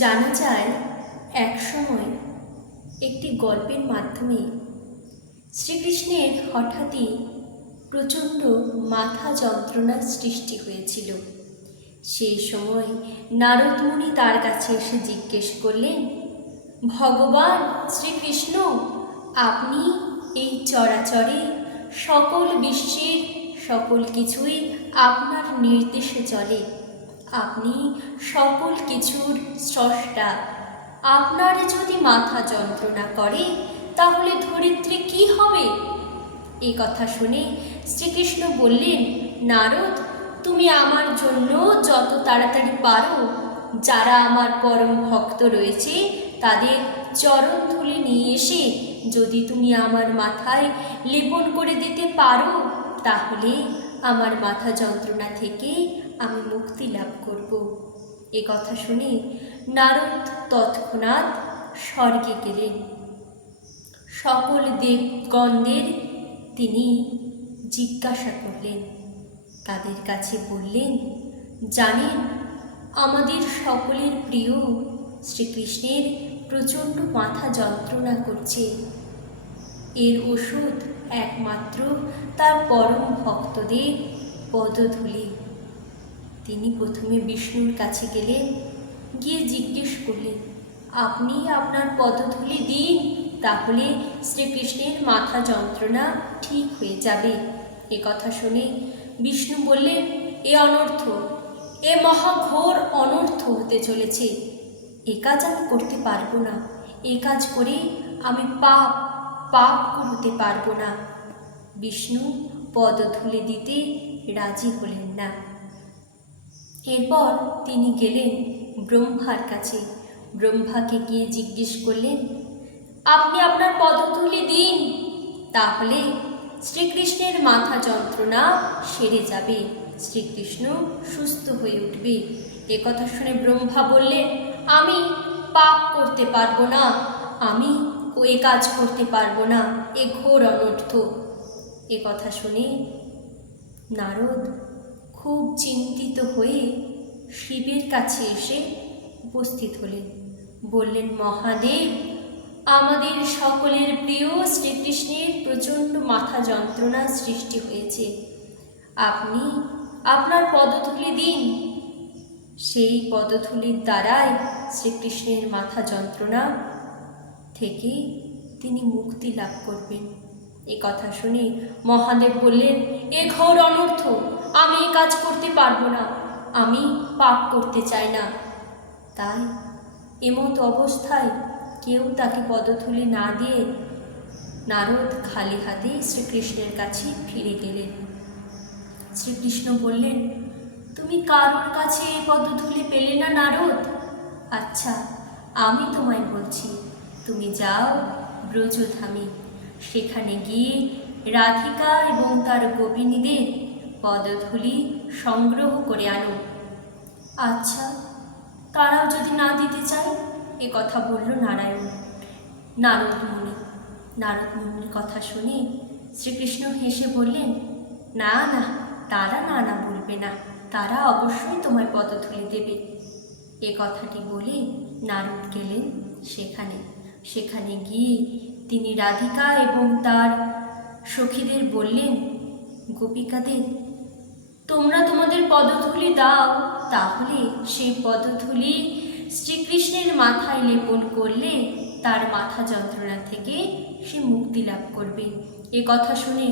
জানা যায় একসময় একটি গল্পের মাধ্যমে শ্রীকৃষ্ণের হঠাৎই প্রচণ্ড মাথা যন্ত্রণার সৃষ্টি হয়েছিল। সেই সময় নারদ মুনি তার কাছে এসে জিজ্ঞেস করলেন, ভগবান শ্রীকৃষ্ণ, আপনি এই চরাচরে সকল বিশ্বের সকল কিছুই আপনার নির্দেশে চলে, আপনি সকল কিছুর স্রষ্টা। আপনার যদি মাথা যন্ত্রণা করে তাহলে ধরিত্রী কি হবে? এই কথা শুনে শ্রীকৃষ্ণ বললেন, নারদ, তুমি আমার জন্য যত তাড়াতাড়ি পারো যারা আমার পরম ভক্ত রয়েছে তাদের চরণ ধুলি নিয়ে এসে যদি তুমি আমার মাথায় লেপন করে দিতে পারো তাহলে আমার মাথা যন্ত্রণা থেকে আমি মুক্তি লাভ করব। এ কথা শুনে নারদ তৎক্ষণাৎ স্বর্গে গেলেন। সকল দেবগণদের তিনি জিজ্ঞাসা করলেন, তাদের কাছে বললেন, জানেন আমাদের সকলের প্রিয় শ্রীকৃষ্ণের প্রচণ্ড মাথা যন্ত্রণা করছে। এর ওষুধ একমাত্র তার পরম ভক্তদের পদধূলি। তিনি প্রথমে বিষ্ণুর কাছে গেলেন, গিয়ে জিজ্ঞেস করলেন, আপনি আপনার পদধূলি দিন, তাহলে শ্রীকৃষ্ণের মাথা যন্ত্রণা ঠিক হয়ে যাবে। এ কথা শুনে বিষ্ণু বললেন, এ অনর্থ, এ মহাঘোর অনর্থ হতে চলেছে। এ কাজ আমি করতে পারবো না। এ কাজ করে আমি পাপ করতে পারবো না। বিষ্ণু পদধূলি দিতে রাজি হলেন না। এরপর তিনি গেলেন ব্রহ্মার কাছে। ব্রহ্মাকে গিয়ে জিজ্ঞেস করলেন, আপনি আপনার পদধূলি দিন, তাহলে শ্রীকৃষ্ণের মাথা যন্ত্রণা সেরে যাবে, শ্রীকৃষ্ণ সুস্থ হয়ে উঠবে। এ কথা শুনে ব্রহ্মা বললেন, আমি পাপ করতে পারবো না, আমি এ কাজ করতে পারবো না, এ ঘোর অনর্থ। এ কথা শুনে নারদ খুব চিন্তিত হয়ে শিবের কাছে এসে উপস্থিত হলেন। বললেন, মহাদেব, আমাদের সকলের প্রিয় শ্রীকৃষ্ণের প্রচণ্ড মাথা যন্ত্রণার সৃষ্টি হয়েছে, আপনি আপনার পদধূলি দিন, সেই পদধূলির দ্বারাই শ্রীকৃষ্ণের মাথা যন্ত্রণা থেকে তিনি মুক্তি লাভ করবেন। এ কথা শুনে মহাদেব বললেন, এ ঘোর অনর্থ, আমি এ কাজ করতে পারবো না, আমি পাপ করতে চাই না। তাই এমত অবস্থায় কেউ তাকে পদধূলি না দিয়ে নারদ খালি হাতে শ্রীকৃষ্ণের কাছে ফিরে গেলেন। শ্রীকৃষ্ণ বললেন, তুমি কারোর কাছে এই পদধূলি পেলে না নারদ? আচ্ছা, আমি তোমায় বলছি, তুমি যাও ব্রজধামে, সেখানে গিয়ে রাধিকা এবং তার গোপিনীদের পদধূলি সংগ্রহ করে আনো। আচ্ছা, তারাও যদি না দিতে চায়? এ কথা বলল নারদ মুনির কথা শুনে শ্রীকৃষ্ণ হেসে বললেন, না না, তারা না না বলবে না, তারা অবশ্যই তোমায় পদধূলি দেবে। এ কথাটি বলে নারদ গেলেন সেখানে গিয়ে তিনি রাধিকা এবং তার সখীদের বললেন, গোপিকাদের, তোমরা তোমাদের পদধূলি দাও, তাহলে সেই পদধূলি শ্রীকৃষ্ণের মাথায় লেপন করলে তার মাথা যন্ত্রণা থেকে সে মুক্তি লাভ করবে। এ কথা শুনে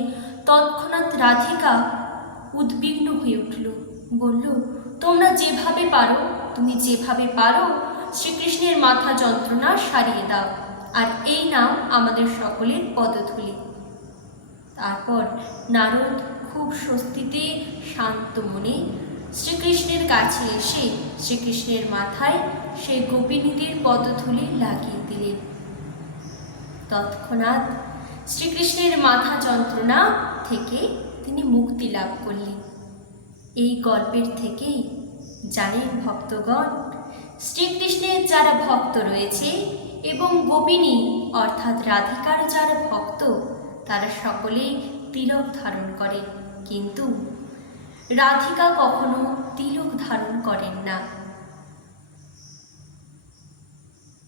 তৎক্ষণাৎ রাধিকা উদ্বিগ্ন হয়ে উঠল, বলল, তোমরা তুমি যেভাবে পারো শ্রীকৃষ্ণের মাথা যন্ত্রণা সারিয়ে দাও, আর এই নাও আমাদের সকলের পদধূলি। তারপর নারদ খুব স্বস্তিতে শান্ত মনে শ্রীকৃষ্ণের কাছে এসে শ্রীকৃষ্ণের মাথায় সেই গোপিনীদের পদধূলি লাগিয়ে দিলেন। তৎক্ষণাৎ শ্রীকৃষ্ণের মাথা যন্ত্রণা থেকে তিনি মুক্তি লাভ করলেন। এই গল্পের থেকেই জানেন ভক্তগণ, শ্রীকৃষ্ণের যারা ভক্ত রয়েছে এবং গোপিনী অর্থাৎ রাধিকার যারা ভক্ত, তারা সকলেই তিলক ধারণ করে, কিন্তু রাধিকা কখনো তিলক ধারণ করেন না।